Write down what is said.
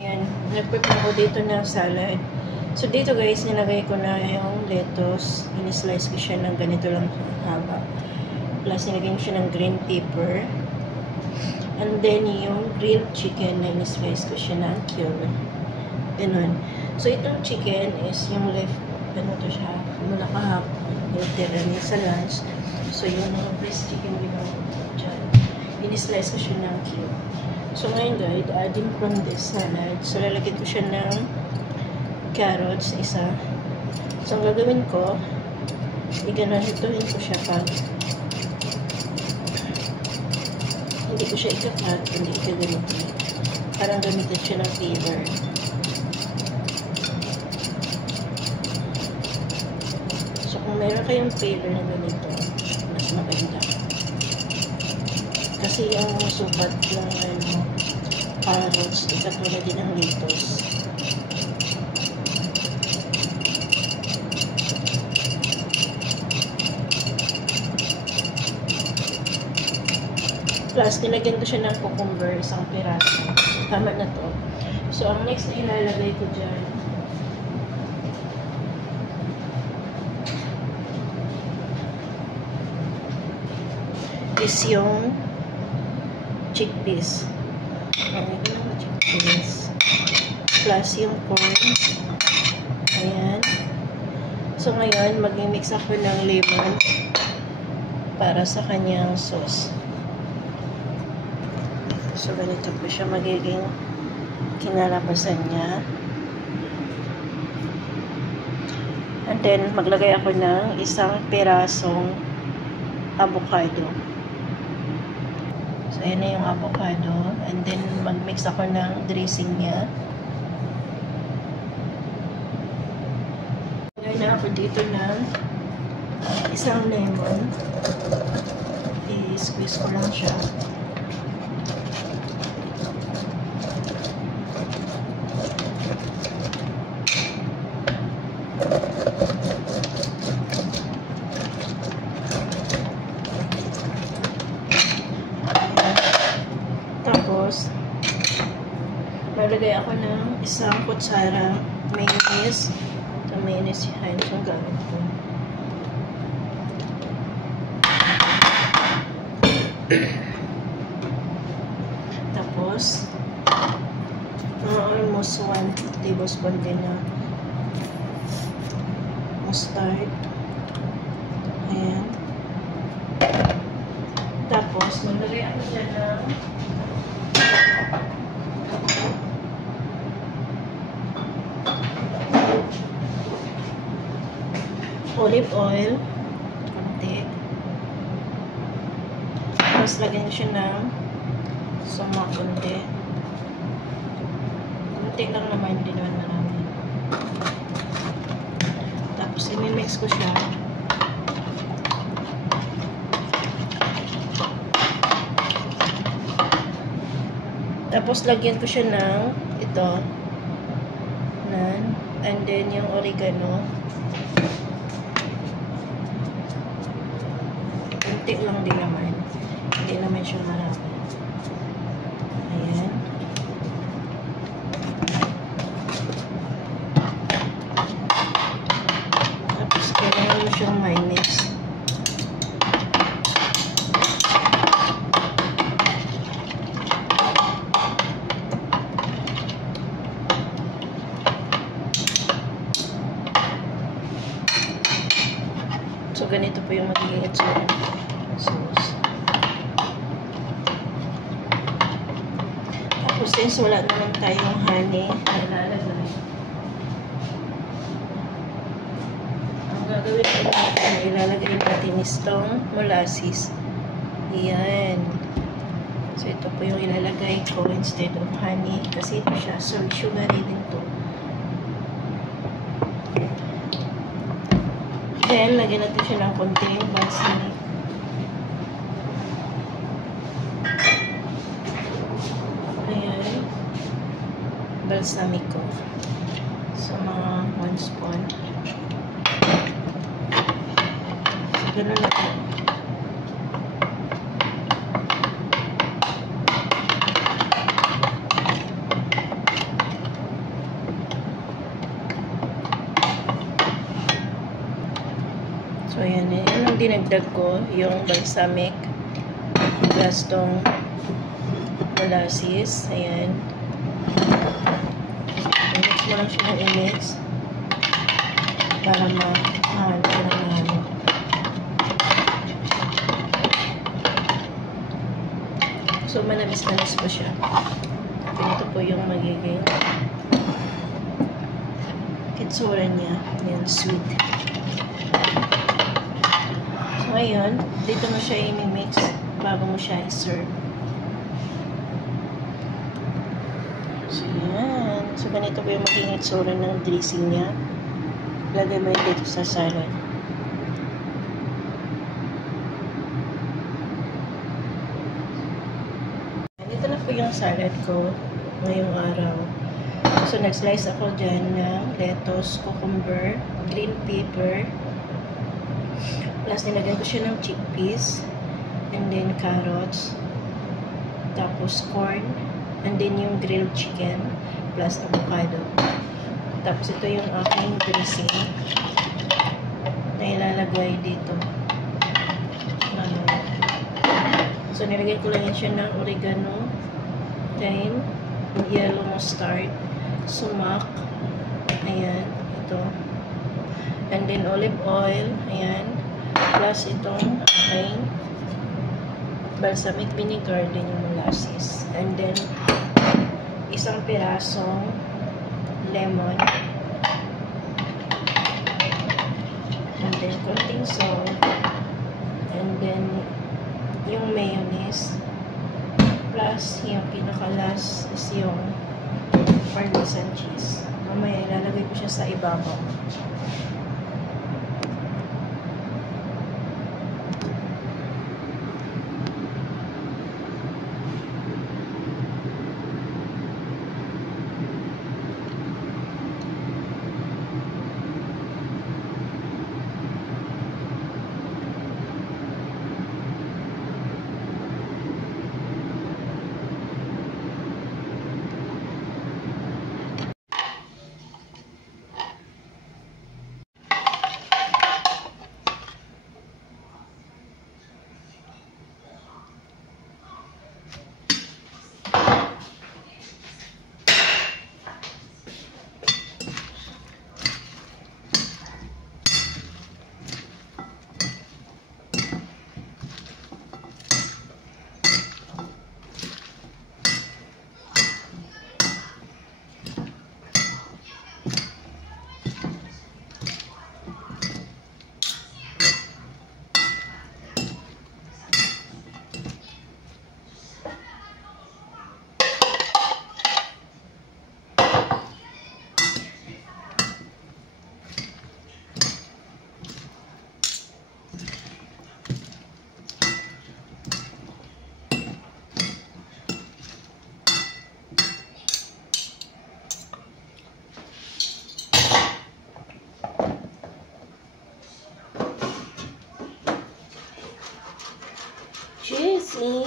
Ayan, nag-prepare ako dito ng salad. So, dito guys, nilagay ko na yung lettuce. In-slice ko siya ng ganito lang haba. Plus, nilagay ko siya ng green pepper. And then, yung grilled chicken na in-slice ko siya ng cube. Ganun. So, itong chicken is yung left, ano to siya, mula kahapon. Yung tira niya sa lunch. So, yung breast chicken ginawa ko dyan. In-slice ko siya ng cube. So, ngayon guys, adding from this salad. So, lalagyan ko siya ng carrots, isa. So, ang gagawin ko, iganahituhin ko siya pag hindi ko siya ikakat, hindi ikaganito. Parang gamitin siya ng flavor. So, kung meron kayong flavor na ganito, mas maganda. Kasi yung sukat ng carrots, ikatulad din ng lettuce. Plus, nilagyan ko siya ng cucumber, isang piraso. Tama na to. So, ang next na ilalagay ko dyan is yung chickpeas. Chickpeas. Plus yung corn. Ayan. So, ngayon, mag-mix ako ng lemon para sa kanyang sauce. So, ganito po siya magiging kinalabasan niya. And then, maglagay ako ng isang pirasong avocado. So, ayan na yung avocado. And then, mag-mix ako ng dressing niya. Lagay na ako dito ng isang lemon. I-squeeze ko lang siya. Tapos, lalagay ako ng isang kutsara mayonnaise. Ito mayonnaise yan yung gamit ko. Tapos, almost 1 tablespoon din na mustard. Ayan. Tapos, maglagay ako dyan ng olive oil. Kunti. Tapos, lagyan ko siya ng sumak kunti. Kunti lang naman, hindi naman marami. Tapos, i-mix ko siya. Tapos, lagyan ko siya ng ito. And then, yung oregano. Kunti lang din naman. Hindi naman siya marami. Ayan. Tapos, kailangan mo siyang may-mix. So, ganito po yung magiging itsura ng sauce. Tapos, since wala naman tayong honey, ilalagay. Ang gagawin natin, ilalagay natin itong molasses. Ayan. So, ito po yung ilalagay ko instead of honey. Kasi ito siya, so sugary din to. Then, lagyan natin siya ng konting balsamic. Ayan. Balsamic ko. So, mga 1 spoon. So, gano'n na po. dinagdag ko yung balsamic plus tong molasses. Ayan. I-mix mo lang siya ng i-mix para mahalo ka na mahalo. So, manamis-namis po siya. Ito po yung magiging kitsura niya. Ayan, sweet. So, ngayon, dito mo siya i-mix bago mo siya i-serve. So, yan. So, ganito po yung magiging kitsura ng dressing niya. Lagay mo yun dito sa salad. Dito na po yung salad ko ngayong araw. So, nag-slice ako dyan ng lettuce, cucumber, green pepper, plus nilagyan ko siya ng chickpeas, and then carrots, tapos corn, and then yung grilled chicken, plus avocado. Tapos ito yung aking dressing na ilalagay dito. So, nilagay ko lang siya ng oregano, thyme, yellow mustard, sumac, ayan, ito, and then olive oil, ayan, plus itong aking balsamic vinegar, din yung molasses, and then isang pirasong lemon, and then konting salt, and then yung mayonnaise, plus yung pinakalas is yung parmesan cheese. Mamaya ilalagay ko siya sa ibabaw. Cheesy!